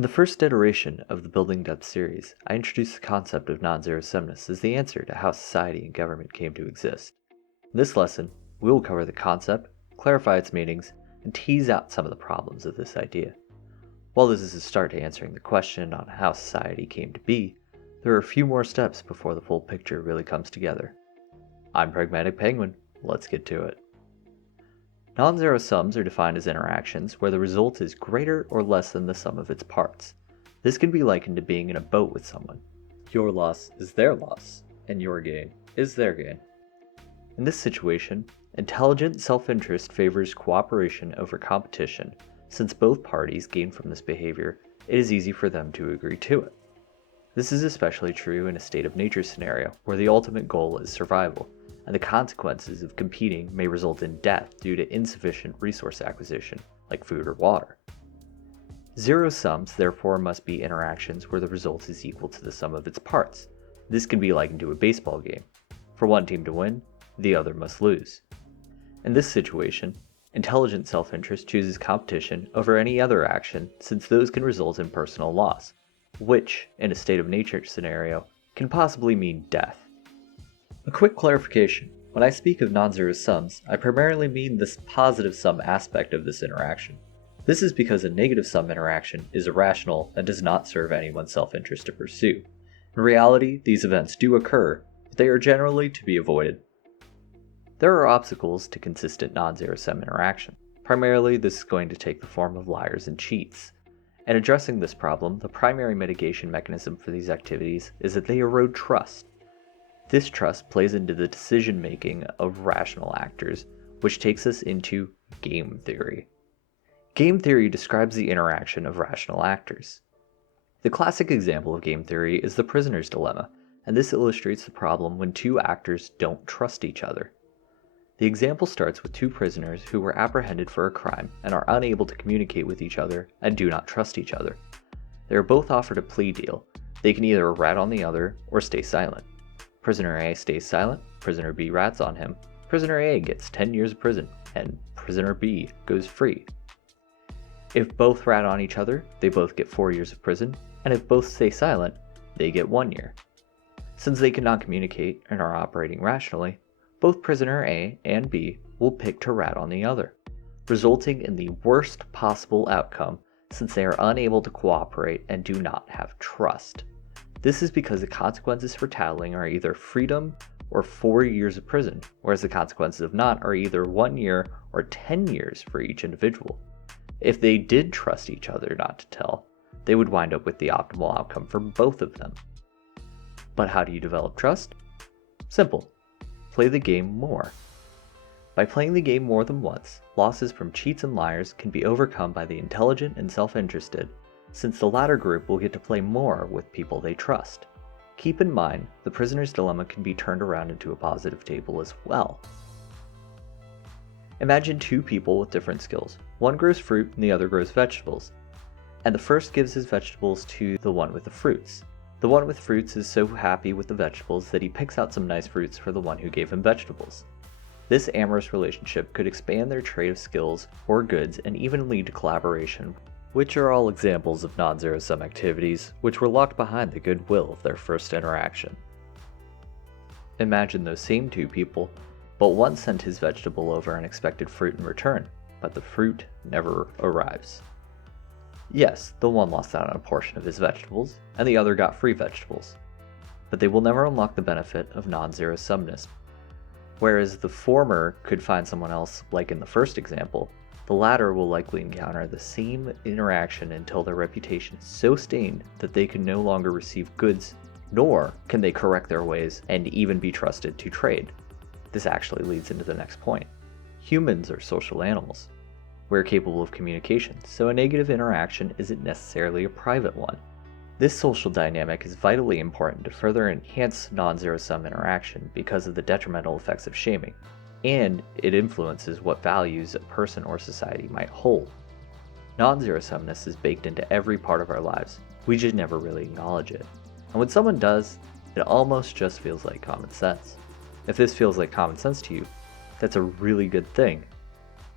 In the first iteration of the Building Depth series, I introduced the concept of nonzero-sumness as the answer to how society and government came to exist. In this lesson, we will cover the concept, clarify its meanings, and tease out some of the problems of this idea. While this is a start to answering the question on how society came to be, there are a few more steps before the full picture really comes together. I'm Pragmatic Penguin, let's get to it. Non-zero sums are defined as interactions where the result is greater or less than the sum of its parts. This can be likened to being in a boat with someone. Your loss is their loss, and your gain is their gain. In this situation, intelligent self-interest favors cooperation over competition. Since both parties gain from this behavior, it is easy for them to agree to it. This is especially true in a state of nature scenario where the ultimate goal is survival, and the consequences of competing may result in death due to insufficient resource acquisition, like food or water. Zero sums therefore must be interactions where the result is equal to the sum of its parts. This can be likened to a baseball game. For one team to win, the other must lose. In this situation, intelligent self-interest chooses competition over any other action since those can result in personal loss, which, in a state of nature scenario, can possibly mean death. A quick clarification. When I speak of non-zero sums, I primarily mean this positive sum aspect of this interaction. This is because a negative sum interaction is irrational and does not serve anyone's self-interest to pursue. In reality, these events do occur, but they are generally to be avoided. There are obstacles to consistent non-zero sum interaction. Primarily, this is going to take the form of liars and cheats. In addressing this problem, the primary mitigation mechanism for these activities is that they erode trust. This trust plays into the decision-making of rational actors, which takes us into game theory. Game theory describes the interaction of rational actors. The classic example of game theory is the prisoner's dilemma, and this illustrates the problem when two actors don't trust each other. The example starts with two prisoners who were apprehended for a crime and are unable to communicate with each other and do not trust each other. They are both offered a plea deal. They can either rat on the other or stay silent. Prisoner A stays silent, prisoner B rats on him, prisoner A gets 10 years of prison, and prisoner B goes free. If both rat on each other, they both get 4 years of prison, and if both stay silent, they get 1 year. Since they cannot communicate and are operating rationally, both prisoner A and B will pick to rat on the other, resulting in the worst possible outcome since they are unable to cooperate and do not have trust. This is because the consequences for tattling are either freedom or 4 years of prison, whereas the consequences of not are either 1 year or 10 years for each individual. If they did trust each other not to tell, they would wind up with the optimal outcome for both of them. But how do you develop trust? Simple. Play the game more. By playing the game more than once, losses from cheats and liars can be overcome by the intelligent and self-interested, since the latter group will get to play more with people they trust. Keep in mind, the prisoner's dilemma can be turned around into a positive table as well. Imagine two people with different skills. One grows fruit and the other grows vegetables, and the first gives his vegetables to the one with the fruits. The one with fruits is so happy with the vegetables that he picks out some nice fruits for the one who gave him vegetables. This amorous relationship could expand their trade of skills or goods and even lead to collaboration, which are all examples of non-zero sum activities which were locked behind the goodwill of their first interaction. Imagine those same two people, but one sent his vegetable over and expected fruit in return, but the fruit never arrives. Yes, the one lost out on a portion of his vegetables, and the other got free vegetables, but they will never unlock the benefit of non-zero sumness. Whereas the former could find someone else, like in the first example, the latter will likely encounter the same interaction until their reputation is so stained that they can no longer receive goods, nor can they correct their ways and even be trusted to trade. This actually leads into the next point. Humans are social animals. We're capable of communication, so a negative interaction isn't necessarily a private one. This social dynamic is vitally important to further enhance non-zero sum interaction because of the detrimental effects of shaming, and it influences what values a person or society might hold. Non-zero sumness is baked into every part of our lives, we just never really acknowledge it. And when someone does, it almost just feels like common sense. If this feels like common sense to you, that's a really good thing.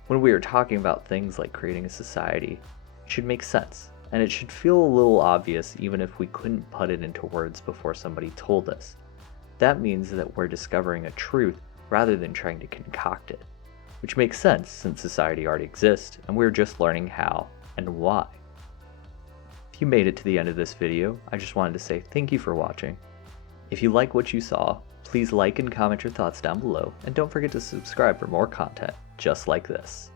When we are talking about things like creating a society, it should make sense, and it should feel a little obvious even if we couldn't put it into words before somebody told us. That means that we're discovering a truth rather than trying to concoct it, which makes sense since society already exists and we're just learning how and why. If you made it to the end of this video, I just wanted to say thank you for watching. If you like what you saw, please like and comment your thoughts down below, and don't forget to subscribe for more content just like this.